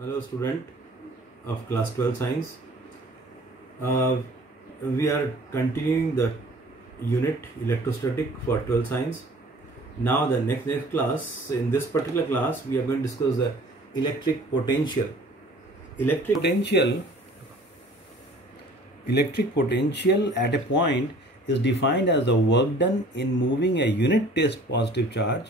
Hello student of class 12 science. We are continuing the unit electrostatic for 12 science. Now the next class, in this particular class we are going to discuss the electric potential. Electric potential at a point is defined as the work done in moving a unit test positive charge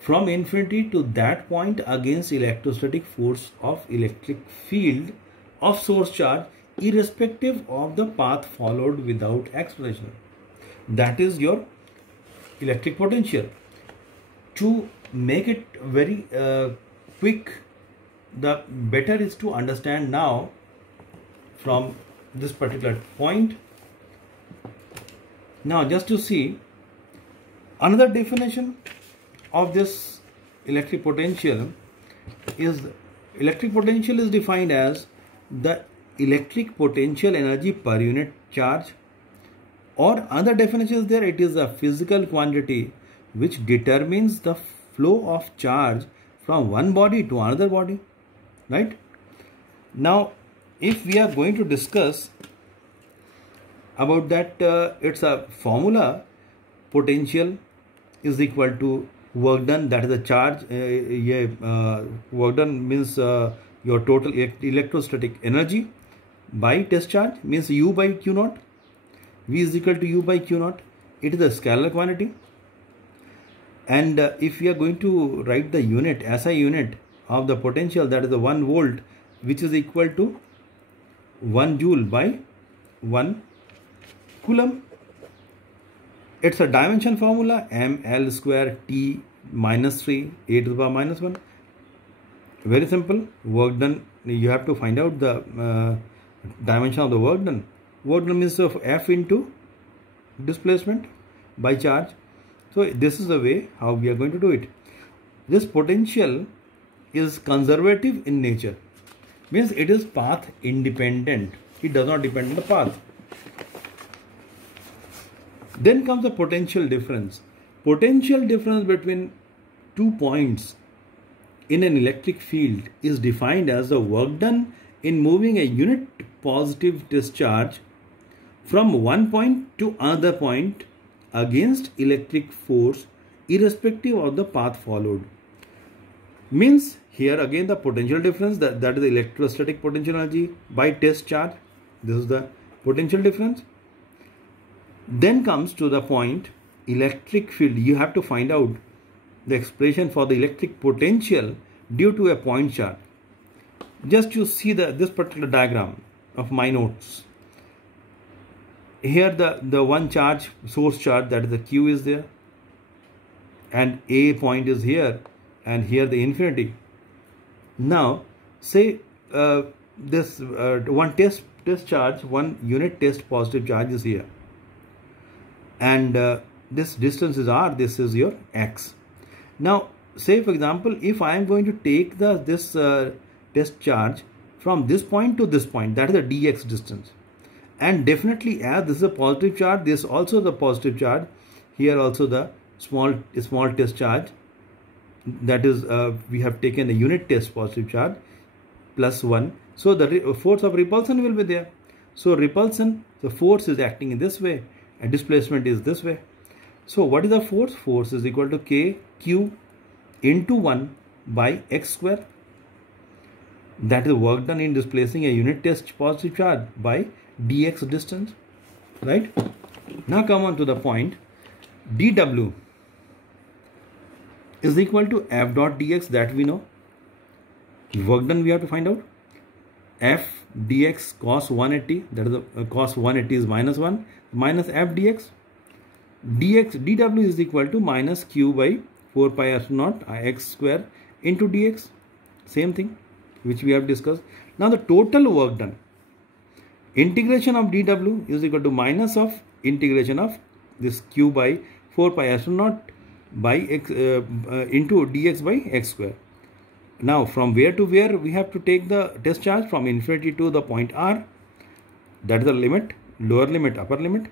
from infinity to that point against electrostatic force of electric field of source charge, irrespective of the path followed without acceleration. That is your electric potential. To make it very quick, the better is to understand now from this particular point. Now just to see another definition of this electric potential is defined as the electric potential energy per unit charge, or other definition is there, it is a physical quantity which determines the flow of charge from one body to another body, right? Now if we are going to discuss about that, it's a formula. Potential is equal to work done, that is the charge. Work done means your total electrostatic energy by test charge, means U by Q naught. V is equal to U by Q naught. It is a scalar quantity. And if we are going to write the unit, SI unit of the potential, that is the 1 volt, which is equal to 1 joule by 1 coulomb. It's a dimension formula, ml square t minus 3 a to the power minus 1. Very simple. Work done, you have to find out the dimension of the work done. Work done means of F into displacement by charge. So this is the way how we are going to do it. This potential is conservative in nature, means it is path independent. It does not depend on the path. Then comes the potential difference. Potential difference between 2 points in an electric field is defined as the work done in moving a unit positive discharge from one point to another point against electric force, irrespective of the path followed. Means here again the potential difference, that is the electrostatic potential energy by test charge. This is the potential difference. Then comes to the point electric field. You have to find out the expression for the electric potential due to a point charge. Just you see this particular diagram of my notes. Here the one charge, source charge, that is the Q is there, and A point is here, and here the infinity. Now say this one test charge, one unit test positive charge is here, and this distance is r, this is your x. Now say for example, if I am going to take this test charge from this point to this point, that is the dx distance, and definitely as this is a positive charge, this also the positive charge, here also the small test charge, that is we have taken the unit test positive charge plus 1, so the force of repulsion will be there. So repulsion, the force is acting in this way, and displacement is this way. So what is the force? Force is equal to kq into 1 by x square. That is work done in displacing a unit test positive charge by dx distance, right? Now come on to the point dw is equal to f dot dx, that we know. Work done we have to find out. F dx cos 180, that is the cos 180 is minus 1, minus f dx. Dw is equal to minus q by 4 pi epsilon naught x square into dx. Same thing which we have discussed. Now the total work done, integration of dw is equal to minus of integration of this q by 4 pi epsilon naught by x into dx by x square. Now from where to where we have to take the test charge? From infinity to the point r, that is the limit, lower limit, upper limit.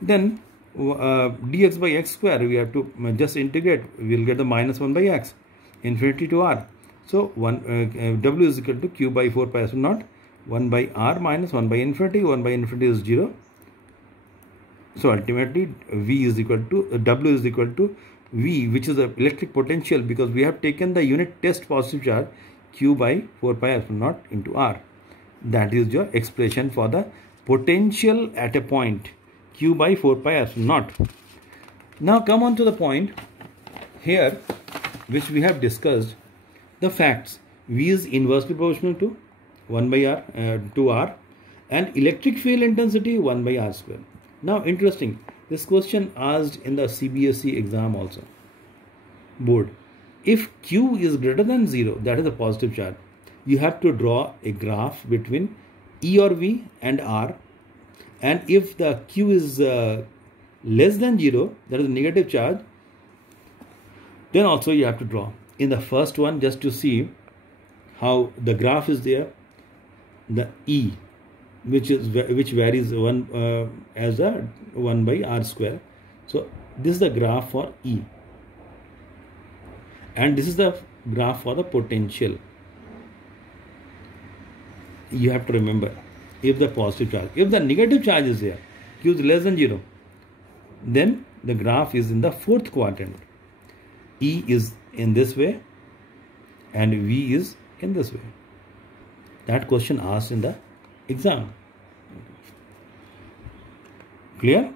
Then dx by x square we have to just integrate, we will get the minus 1 by x, infinity to r. So W is equal to Q by 4 pi epsilon naught 1 by R minus 1 by infinity. 1 by infinity is 0. So ultimately V is equal to W is equal to V, which is the electric potential, because we have taken the unit test positive charge Q by 4 pi epsilon naught into R. That is your expression for the potential at a point Q by 4 pi epsilon naught. Now come on to the point here which we have discussed, the facts. V is inversely proportional to 1 by R to R, and electric field intensity 1 by R square. Now interesting, this question asked in the CBSE exam also, board. If Q is greater than 0, that is a positive charge, you have to draw a graph between E or V and R, and if the Q is less than 0, that is a negative charge, then also you have to draw. In the first one, just to see how the graph is there, the E, which varies as a 1 by R square. So this is the graph for E, and this is the graph for the potential. You have to remember, if the positive charge, if the negative charge is there, Q is less than 0, then the graph is in the fourth quadrant. E is in this way and V is in this way. That question asked in the exam. Clear?